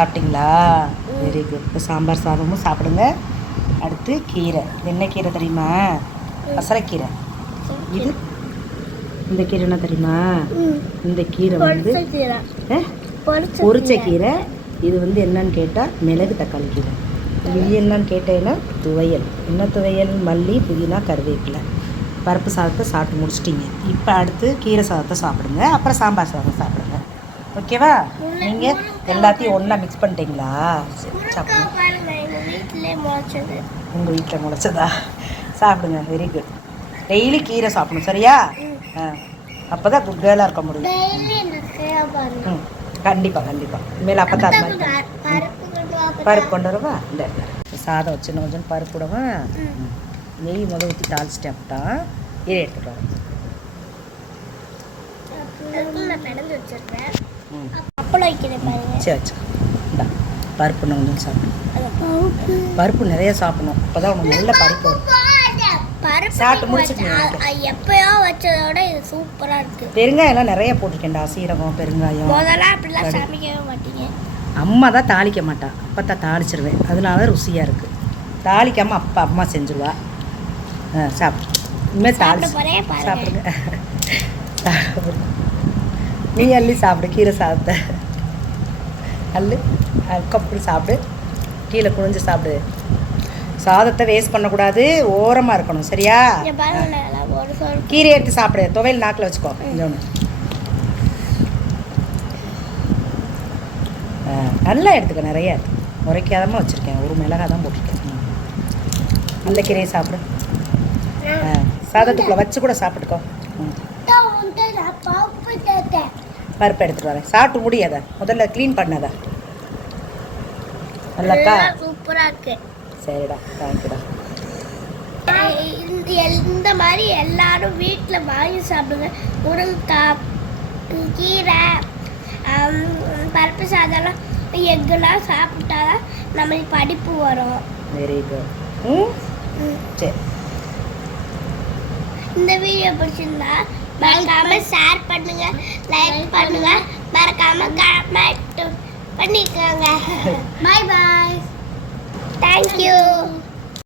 சாப்பிட்டீங்களா? Very good. இப்போ சாம்பார் சாதமும் சாப்பிடுங்க. அடுத்து கீரை. இது என்ன கீரை தெரியுமா? பசலைக்கீரை. இது இந்த கீரை என்ன தெரியுமா? இந்த கீரை வந்து பொரிச்ச கீரை. இது வந்து என்னன்னு கேட்டால் மிளகு தக்காளி கீரை. இது என்னன்னு கேட்டேன்னா துவையல். என்ன துவையல்? மல்லி, புதினா, கருவேப்பிலை. பருப்பு சாதத்தை சாப்பிட்டு முடிச்சிட்டிங்க. இப்போ அடுத்து கீரை சாதத்தை சாப்பிடுங்க. அப்புறம் சாம்பார் சாதம் சாப்பிடுங்க. ஓகேவா? நீங்கள் எல்லாத்தையும் ஒன்றா மிக்ஸ் பண்ணிட்டீங்களா? உங்கள் வீட்டில் முளைச்சதா? சாப்பிடுங்க. Very good. டெய்லி கீரை சாப்பிடணும், சரியா? அப்போ தான் குட் கேர்ளாக இருக்க முடியும். கண்டிப்பாக கண்டிப்பாக. இனிமேல் அப்போ தான் அது மாதிரி பருப்பு கொண்டு வரவா? இல்லை சாதம் வச்சு கொஞ்சம் பருப்பு விடவா? நெய் முதல் ஊற்றி தாளிச்சிட்டேன். அப்போ தான் கீரை எடுத்துகிட்டு வரேன். சரி சரி. இந்தா பருப்பு கொஞ்சம் சாப்பிடும். பருப்பு நிறைய சாப்பிடணும். அப்போ தான் உனக்கு நல்ல பருப்பு வரும். சாப்பிட்டு முடிச்சுட்டு எப்பயோ வச்சதோட இது சூப்பராக இருக்குது. பெருங்காயம்லாம் நிறைய போட்டிருக்கேன்டா. சீரகம், பெருங்காயம். முதல்ல அப்படிலாம் சமைக்கவே மாட்டீங்க. அம்மா தான் தாளிக்க மாட்டா. அப்போ தான் தாளிச்சிருவேன். அதனால ருசியாக இருக்குது. தாளிக்காமல் அப்பா அம்மா செஞ்சுருவா. சாப்பிடு. இனிமேல் சாப்பிடுங்க. நீ அள்ளி சாப்பிடு கீரை சாதத்தை. அள்ளு அதுக்கப்புறம் சாப்பிடு. கீழே குனிஞ்சு சாப்பிடு. சாதத்தை வேஸ்ட் பண்ணக்கூடாது. ஓரமாக இருக்கணும், சரியா? கீரை எடுத்து சாப்பிடு. துவையல் நாக்கில் வச்சுக்கோ. கொஞ்சம் நல்லா எடுத்துக்க. நிறைய முறைக்காதமாக வச்சுருக்கேன். ஒரு மிளகாய் தான் போட்டிருக்கேன். அந்த கீரையை சாப்பிடு. சாதத்துக்குள்ளே வச்சு கூட சாப்பிட்டுக்கோ. பருப்பு எடுத்துகிட்டு வரேன். சாப்பிட்டு முடியாத. முதல்ல க்ளீன் பண்ணாத. நல்லாக்கா? சூப்பராக இருக்கு. சரிடா, தேங்க்யூடா. இந்த மாதிரி எல்லாரும் வீட்டில் வாங்கி சாப்பிடுங்க. முருங்கைக்காய், கீரை, பருப்பு சாதம்லாம், எக்குலாம் சாப்பிட்டாதான் நம்மளுக்கு படிப்பு வரும். Very good. சரி. இந்த வீடியோ பிடிச்சிருந்தா மறக்காம ஷேர் பண்ணுங்க, லைக் பண்ணுங்க, மறக்காம கமெண்ட் பண்ணிக்கோங்க. Bye bye. தேங்க்யூ.